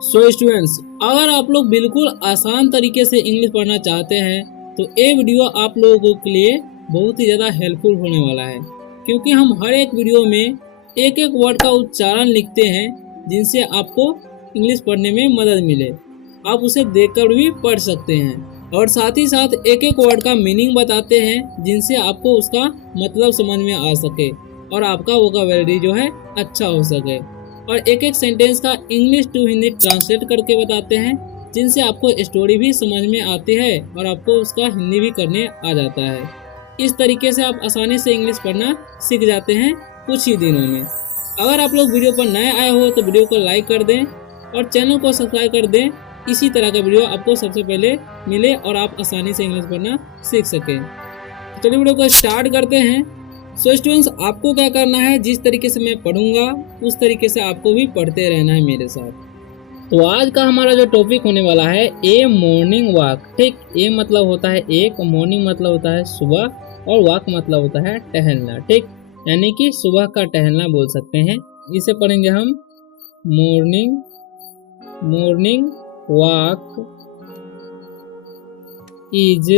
So students, अगर आप लोग बिल्कुल आसान तरीके से इंग्लिश पढ़ना चाहते हैं तो ये वीडियो आप लोगों के लिए बहुत ही ज़्यादा हेल्पफुल होने वाला है, क्योंकि हम हर एक वीडियो में एक एक वर्ड का उच्चारण लिखते हैं जिनसे आपको इंग्लिश पढ़ने में मदद मिले। आप उसे देखकर भी पढ़ सकते हैं और साथ ही साथ एक एक वर्ड का मीनिंग बताते हैं जिनसे आपको उसका मतलब समझ में आ सके और आपका वोकैबुलरी जो है अच्छा हो सके। और एक एक सेंटेंस का इंग्लिश टू हिंदी ट्रांसलेट करके बताते हैं जिनसे आपको स्टोरी भी समझ में आती है और आपको उसका हिंदी भी करने आ जाता है। इस तरीके से आप आसानी से इंग्लिश पढ़ना सीख जाते हैं कुछ ही दिनों में। अगर आप लोग वीडियो पर नए आए हो तो वीडियो को लाइक कर दें और चैनल को सब्सक्राइब कर दें, इसी तरह का वीडियो आपको सबसे पहले मिले और आप आसानी से इंग्लिश पढ़ना सीख सकें। तो चलिए वीडियो को स्टार्ट करते हैं। सो स्टूडेंट्स, आपको क्या करना है, जिस तरीके से मैं पढ़ूंगा उस तरीके से आपको भी पढ़ते रहना है मेरे साथ। तो आज का हमारा जो टॉपिक होने वाला है ए मॉर्निंग वॉक। ठीक, ए मतलब होता है एक, मॉर्निंग मतलब होता है सुबह और वॉक मतलब होता है टहलना। ठीक, यानी कि सुबह का टहलना बोल सकते हैं। इसे पढ़ेंगे हम morning walk is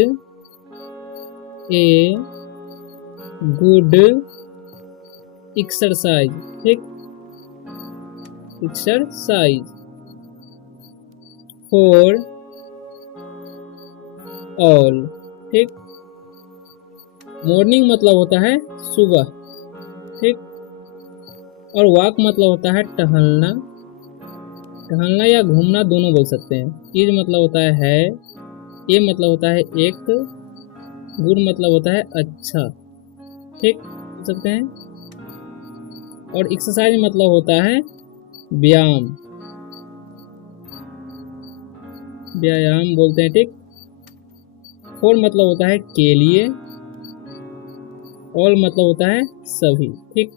a good exercise. ठीक, एक्सरसाइज फॉर ऑल। ठीक, मॉर्निंग मतलब होता है सुबह। ठीक, और वॉक मतलब होता है टहलना या घूमना, दोनों बोल सकते हैं। इज मतलब होता है ए मतलब होता है एक, गुड मतलब होता है अच्छा। ठीक, बोल सकते हैं। और एक्सरसाइज मतलब होता है व्यायाम बोलते हैं। ठीक, फॉर मतलब होता है के लिए, ऑल मतलब होता है सभी। ठीक,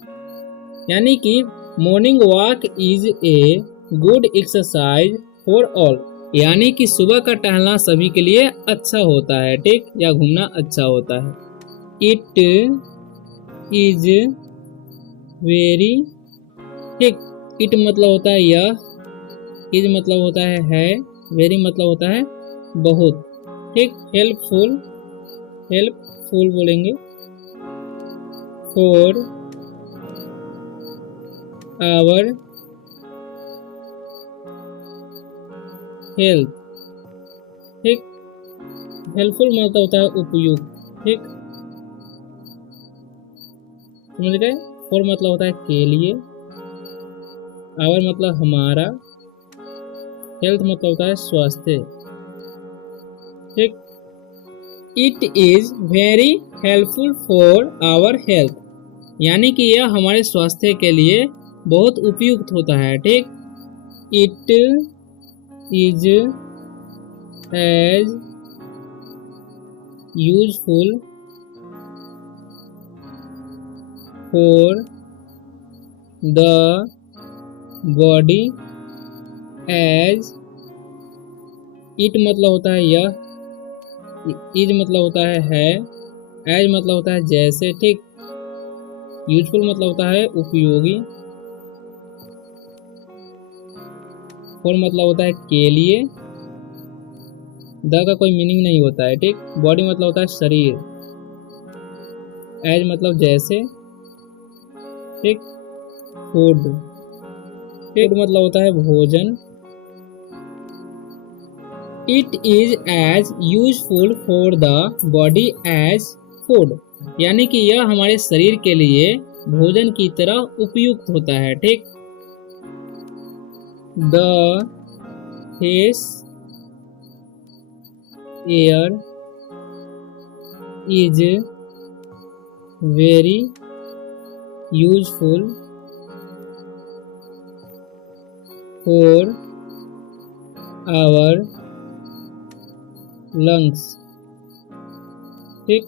यानी कि morning walk is a good exercise for all, यानी कि सुबह का टहलना सभी के लिए अच्छा होता है। ठीक, या घूमना अच्छा होता है। इट इज वेरी, ठीक, इट मतलब होता है यह, इज मतलब होता है, वेरी मतलब होता है बहुत। ठीक, हेल्पफुल बोलेंगे फॉर आवर हेल्थ। ठीक, हेल्पफुल मतलब होता है उपयुक्त। ठीक, समझ गए। फॉर मतलब होता है के लिए, आवर मतलब हमारा, हेल्थ मतलब होता है स्वास्थ्य। ठीक, it is very helpful for our health, यानी कि यह हमारे स्वास्थ्य के लिए बहुत उपयुक्त होता है। ठीक, it is as useful for the body as, it मतलब होता है यह, इज मतलब होता है, एज मतलब होता है जैसे। ठीक, यूजफुल मतलब होता है उपयोगी, फॉर मतलब होता है के लिए, द का कोई मीनिंग नहीं होता है। ठीक, बॉडी मतलब होता है शरीर, एज मतलब जैसे। ठीक, फूड मतलब होता है भोजन। It is as useful for the body as food, यानी कि यह हमारे शरीर के लिए भोजन की तरह उपयुक्त होता है। ठीक, the fresh air is very useful for our lungs. ठीक,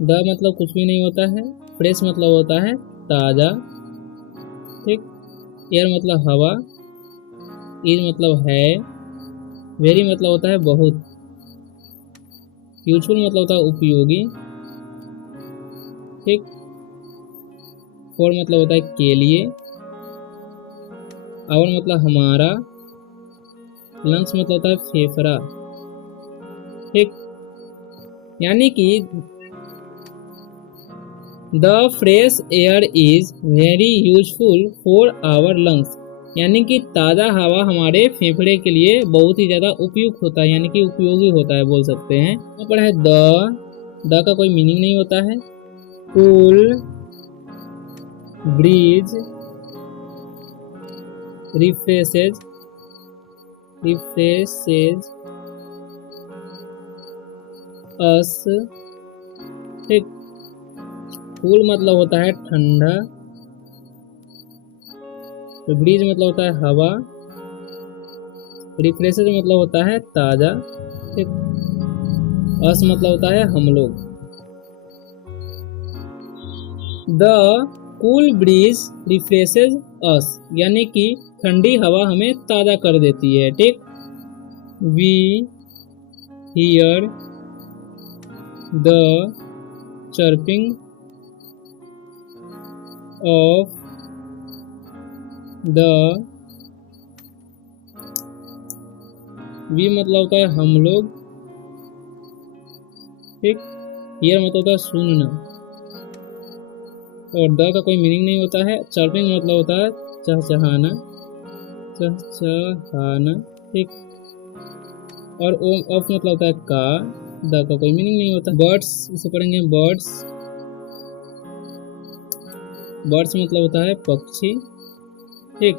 द मतलब कुछ भी नहीं होता है, फ्रेश मतलब होता है ताज़ा। ठीक, एयर मतलब हवा, इज मतलब है, वेरी मतलब होता है बहुत, यूजफुल मतलब होता है उपयोगी। ठीक, फॉर मतलब होता है के लिए, आवर मतलब हमारा, लंग्स मतलब होता है फेफड़ा, ठीक। यानी कि the fresh air is very useful for our lungs, यानी कि ताज़ा हवा हमारे फेफड़े के लिए बहुत ही ज़्यादा उपयुक्त होता है, यानी कि उपयोगी होता है बोल सकते हैं। यहाँ पर है द का कोई मीनिंग नहीं होता है। कूल ब्रीज रिफ्रेशेज अस, ठीक। कूल मतलब होता है ठंडा, ब्रीज मतलब होता है हवा, रिफ्रेशेज मतलब होता है ताज़ा, ठीक। अस मतलब होता है हम लोग। द कूल ब्रीज रिफ्रेशेज अस, यानी कि ठंडी हवा हमें ताज़ा कर देती है, ठीक। We hear the chirping of the, we मतलब होता है हम लोग, ठीक। हियर मतलब होता है सुनना, और द का कोई मीनिंग नहीं होता है। चर्पिंग मतलब होता है चहचहाना, ठीक। और ऑफ मतलब होता है का, द का कोई मीनिंग नहीं होता। बर्ड्स, इसे पढ़ेंगे बर्ड्स, बर्ड्स मतलब होता है पक्षी, ठीक।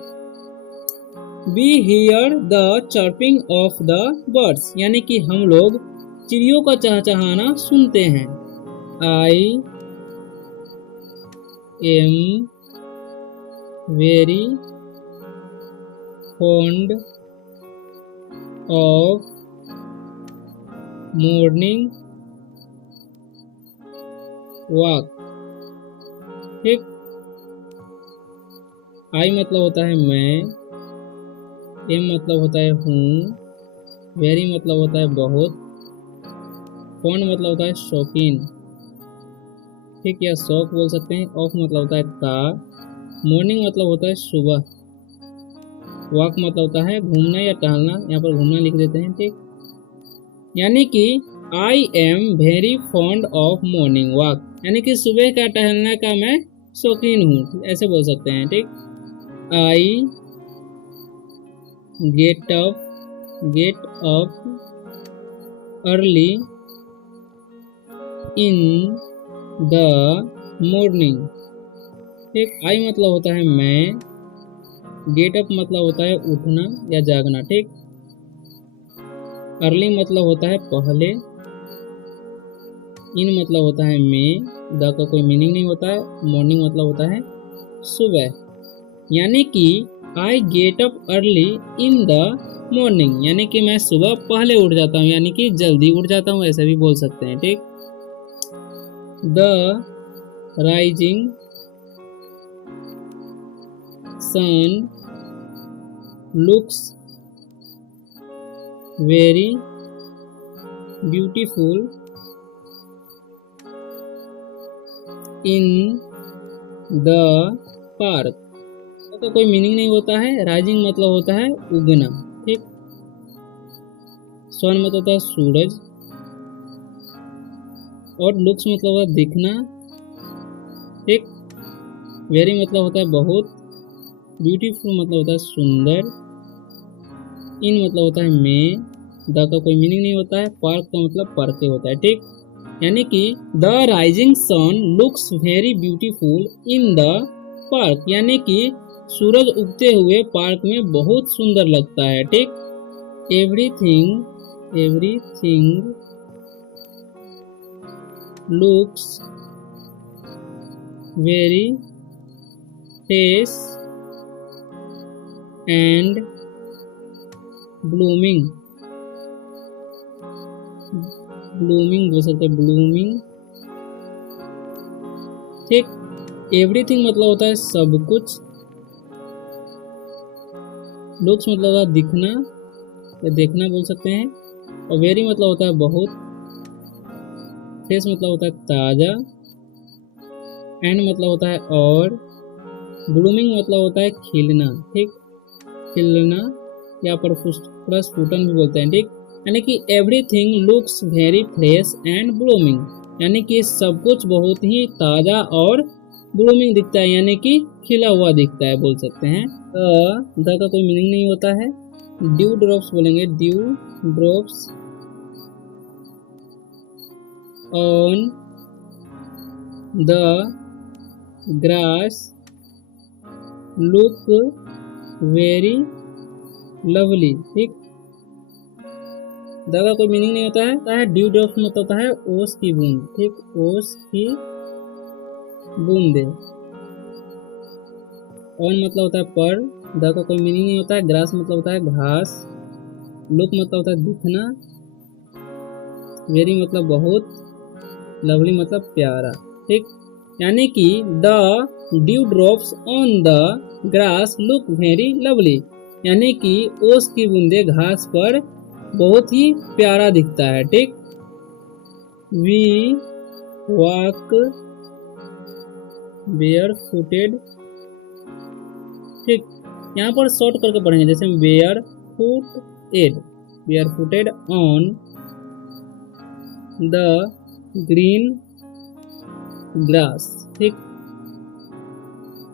We hear the chirping of the birds, यानी कि हम लोग चिड़ियों का चहचहाना सुनते हैं। I am very fond of morning walk, ठीक। आई मतलब होता है मैं, एम मतलब होता है हूँ, वेरी मतलब होता है बहुत, फॉन्ड मतलब होता है शौकीन, ठीक, या शौक बोल सकते हैं। ऑफ मतलब होता है का, मॉर्निंग मतलब होता है सुबह, वॉक मतलब होता है घूमना या टहलना, यहाँ पर घूमना लिख देते हैं, ठीक। यानी कि आई am very fond of morning walk, यानी कि सुबह का टहलने का मैं शौकीन हूँ, ऐसे बोल सकते हैं, ठीक। I get up early in the morning, ठीक। आई मतलब होता है मैं, गेट अप मतलब होता है उठना या जागना, ठीक। अर्ली मतलब होता है पहले, इन मतलब होता है में, द का कोई मीनिंग नहीं होता है। मॉर्निंग मतलब होता है सुबह, यानी कि I get up early in the morning, यानी कि मैं सुबह पहले उठ जाता हूँ, यानी कि जल्दी उठ जाता हूँ, ऐसे भी बोल सकते हैं, ठीक। The rising sun looks very beautiful in the park, तो कोई मीनिंग नहीं होता है। राइजिंग मतलब होता है उगना, ठीक। सन मतलब होता है सूरज, और लुक्स मतलब होता है दिखना, ठीक। वेरी मतलब होता है बहुत, ब्यूटीफुल मतलब होता है सुंदर, इन मतलब होता है में, द का कोई मीनिंग नहीं होता है। पार्क का मतलब पार्क होता है, ठीक। यानी कि the rising sun looks very beautiful in the park, यानी कि सूरज उगते हुए पार्क में बहुत सुंदर लगता है, ठीक। Everything looks very fresh and blooming बोल सकते हैं, ब्लूमिंग, ठीक। एवरीथिंग मतलब होता है सब कुछ, लुक्स मतलब होता है दिखना या देखना बोल सकते हैं, और वेरी मतलब होता है बहुत, फ्रेश मतलब होता है ताज़ा, एंड मतलब होता है और, ब्लूमिंग मतलब होता है खिलना, ठीक। खिलना, या पर प्रस्फुटन भी बोलते हैं, ठीक। यानी कि everything looks very fresh and blooming, यानी कि सब कुछ बहुत ही ताज़ा और ब्लूमिंग दिखता है, यानी कि खिला हुआ दिखता है बोल सकते हैं। द का कोई मीनिंग नहीं होता है। ड्यू ड्रॉप्स बोलेंगे, due drops on the grass look very lovely, ठीक। द का कोई मीनिंग नहीं होता है। ड्यू ड्रॉप्स मतलब होता है ओस की बूंद, ठीक, ओस की बूंदे। ऑन मतलब होता है पर, द का कोई मीनिंग नहीं होता है। ग्रास मतलब होता है घास, लुक मतलब होता है दिखना, वेरी मतलब बहुत, लवली मतलब प्यारा, ठीक। यानी कि the due drops on the grass look very lovely, यानी कि ओस की बूंदे घास पर बहुत ही प्यारा दिखता है, ठीक। वी वॉक बेयर फुटेड, ठीक। यहाँ पर शॉर्ट करके पढ़ेंगे, जैसे bare footed on the green grass, ठीक।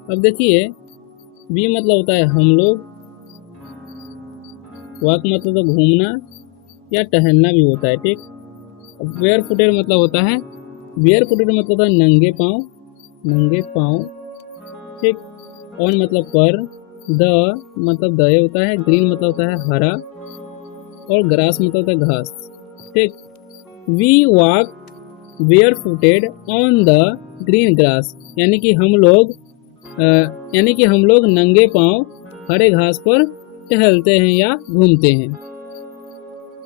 अब देखिए, वी मतलब होता है हम लोग, वॉक मतलब तो घूमना या टहलना भी होता है, ठीक। अब बेयर फुटेड मतलब होता है, बेयर फुटेड मतलब होता है नंगे पाँव, ठीक। ऑन मतलब पर, द मतलब दये होता है, ग्रीन मतलब होता है हरा, और ग्रास मतलब होता है घास, ठीक। We walk bare footed on the green grass, यानी कि हम लोग नंगे पाँव हरे घास पर टहलते हैं या घूमते हैं।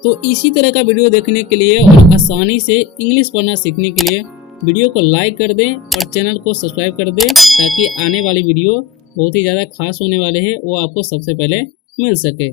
तो इसी तरह का वीडियो देखने के लिए और आसानी से इंग्लिश पढ़ना सीखने के लिए वीडियो को लाइक कर दें और चैनल को सब्सक्राइब कर दें, ताकि आने वाली वीडियो बहुत ही ज़्यादा खास होने वाले हैं वो आपको सबसे पहले मिल सके।